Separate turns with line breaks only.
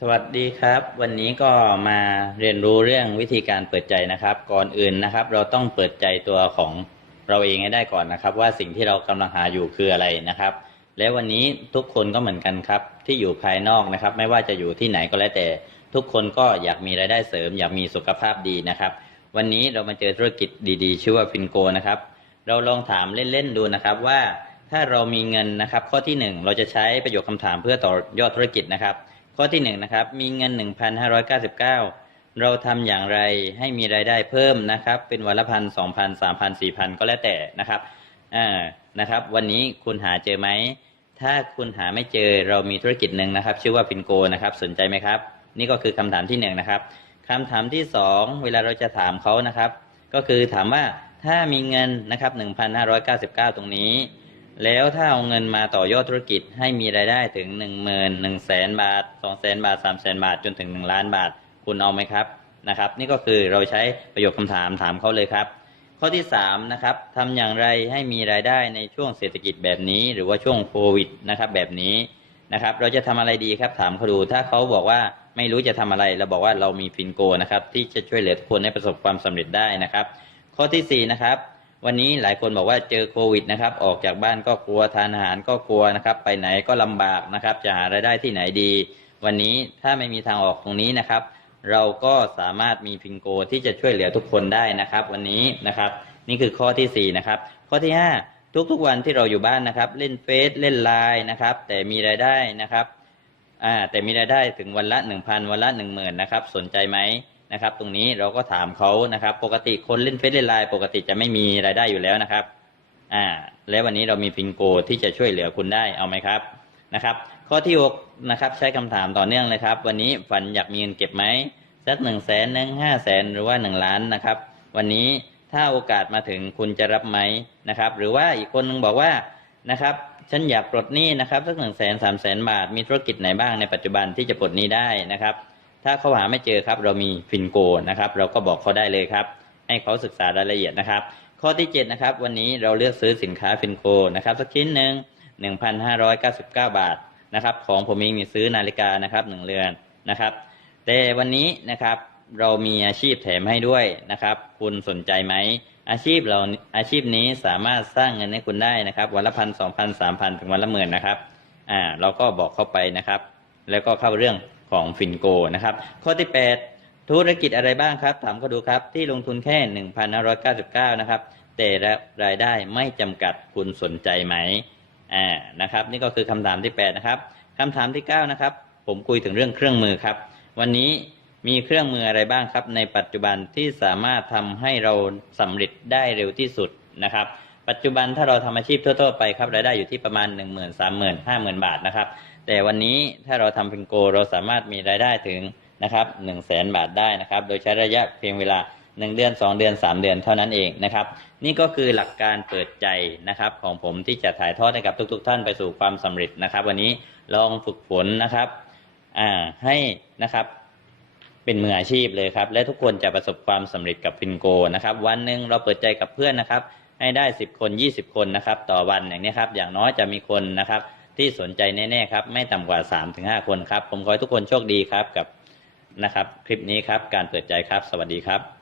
สวัสดีครับ วันนี้ก็มาเรียนรู้เรื่องวิธีการเปิดใจนะครับ ก่อนอื่นนะครับ เราต้องเปิดใจตัวของเราเองให้ได้ก่อนนะครับ ว่าสิ่งที่เรากำลังหาอยู่คืออะไรนะครับ และวันนี้ทุกคนก็เหมือนกันครับ ที่อยู่ภายนอกนะครับ ไม่ว่าจะอยู่ที่ไหนก็แล้วแต่ ทุกคนก็อยากมีรายได้เสริม อยากมีสุขภาพดีนะครับ วันนี้เรามาเจอธุรกิจดีๆ ชื่อว่าฟินโกนะครับ เราลองถามเล่นๆดูนะครับว่าถ้าเรามีเงินนะครับ ข้อที่หนึ่งเราจะใช้ประโยคคำถามเพื่อต่อยอดธุรกิจนะครับ ข้อที่หนึ่งนะครับ มีเงิน1,599เราทำอย่างไรให้มีรายได้เพิ่มนะครับ เป็นวันละพันสองพันสามพันสี่พันก็แล้วแต่นะครับอ่านะครับ วันนี้คุณหาเจอไหม ถ้าคุณหาไม่เจอเรามีธุรกิจหนึ่งนะครับ ชื่อว่าฟินโกนะครับ สนใจไหมครับ นี่ก็คือคำถามที่หนึ่งนะครับคำถามที่สองเวลาเราจะถามเขานะครับ ก็คือถามว่าถ้ามีเงินนะครับ1,599ตรงนี้ แล้วถ้าเอาเงินมาต่อยอดธุรกิจให้มีรายได้ถึง1 1 0 0 0 0แสนบาท2 0 0แสนบาท3 0 0แสนบาทจนถึง1ล้านบาท คุณเอาไหมครับนะครับ นี่ก็คือเราใช้ประโยคคำถามถามเขาเลยครับ ข้อที่3นะครับทำอย่างไรให้มีรายได้ในช่วงเศรษฐกิจแบบนี้ หรือว่าช่วงโควิดนะครับแบบนี้นะครับ เราจะทำอะไรดีครับถามเขาดูถ้าเขาบอกว่าไม่รู้จะทำอะไรเราบอกว่าเรามีฟินโกนะครับที่จะช่วยเหลือทุกคนให้ประสบความสำเร็จได้นะครับ ข้อที่สี่นะครับ วันนี้หลายคนบอกว่าเจอโควิดนะครับ ออกจากบ้านก็กลัวทานอาหารก็กลัวนะครับ ไปไหนก็ลำบากนะครับ จะหารายได้ที่ไหนดี วันนี้ถ้าไม่มีทางออกตรงนี้นะครับ เราก็สามารถมีพิงโกที่จะช่วยเหลือทุกคนได้นะครับ วันนี้นะครับ นี่คือข้อที่สี่นะครับข้อที่ห้าทุกๆวันที่เราอยู่บ้านนะครับ เล่นเฟซเล่นไลน์นะครับ แต่มีรายได้นะครับอ่าแต่มีรายได้ถึงวันละหนึ่งพันวันละหนึ่งหมื่นนะครับ สนใจไหม นะครับ ตรงนี้เราก็ถามเขานะครับ ปกติคนเล่นเฟซเล่นไลน์ปกติจะไม่มีรายได้อยู่แล้วนะครับ อ่า แล้ววันนี้เรามีฟิงโกที่จะช่วยเหลือคุณได้เอาไหมครับนะครับ ข้อที่หกนะครับ ใช้คำถามต่อเนื่องเลยครับ วันนี้ฝันอยากมีเงินเก็บไหมสักหนึ่งแสนหนึ่งห้าแสนหรือว่าหนึ่งล้านนะครับ วันนี้ถ้าโอกาสมาถึงคุณจะรับไหมนะครับ หรือว่าอีกคนนึงบอกว่านะครับ ฉันอยากปลดหนี้นะครับสักหนึ่งแสนสามแสนบาทมีธุรกิจไหนบ้างในปัจจุบันที่จะปลดหนี้ได้นะครับ ถ้าเขาหาไม่เจอครับเรามีฟินโกนะครับ เราก็บอกเขาได้เลยครับ ให้เขาศึกษารายละเอียดนะครับ ข้อที่7นะครับวันนี้เราเลือกซื้อสินค้าฟินโกนะครับสักชิ้นหนึ่ง1,599 บาทนะครับ ของผมเองนี่ซื้อนาฬิกานะครับหนึ่งเรือนนะครับ แต่วันนี้นะครับเรามีอาชีพแถมให้ด้วยนะครับ คุณสนใจไหมอาชีพเราอาชีพนี้สามารถสร้างเงินให้คุณได้นะครับ วันละพันสองพันสามพันถึงวันละหมื่นนะครับอ่าเราก็บอกเข้าไปนะครับ แล้วก็เข้าเรื่อง ของฟินโกนะครับ ข้อที่ 8 ธุรกิจอะไรบ้างครับ ถามเขาดูครับ ที่ลงทุนแค่ 1,599 นะครับ แต่รายได้ไม่จำกัดคุณสนใจไหมอ่านะครับ นี่ก็คือคำถามที่ 8 นะครับคำถามที่ 9 นะครับ ผมคุยถึงเรื่องเครื่องมือครับ วันนี้มีเครื่องมืออะไรบ้างครับ ในปัจจุบันที่สามารถทำให้เราสำเร็จได้เร็วที่สุดนะครับปัจจุบันถ้าเราทำอาชีพทั่ว ๆ ไปครับรายได้อยู่ที่ประมาณ 1 0 0 0 0 3 0 0 0 0 5 0,000 บาทนะครับ แต่วันนี้ถ้าเราทำเป็นโก เราสามารถมีรายได้ถึงนะครับ1 0 0 0 0แสนบาทได้นะครับ โดยใช้ระยะเพียงเวลา 1 เดือน 2 เดือน 3 เดือนเท่านั้นเองนะครับ นี่ก็คือหลักการเปิดใจนะครับ ของผมที่จะถ่ายทอดให้กับทุก ๆ ท่านไปสู่ความสำเร็จนะครับ วันนี้ลองฝึกฝนนะครับอ่าให้นะครับเป็นมืออาชีพเลยครับ และทุกคนจะประสบความสำเร็จกับฟินโกนะครับ วันหนึ่งเราเปิดใจกับเพื่อนนะครับ ให้ได้ 10 คน 20 คนนะครับ ต่อวันอย่างนี้ครับ อย่างน้อยจะมีคนนะครับ ที่สนใจแน่ๆครับ ไม่ต่ำกว่า 3-5 คนครับ ผมขอให้ทุกคนโชคดีครับกับนะครับ คลิปนี้ครับ การเปิดใจครับ สวัสดีครับ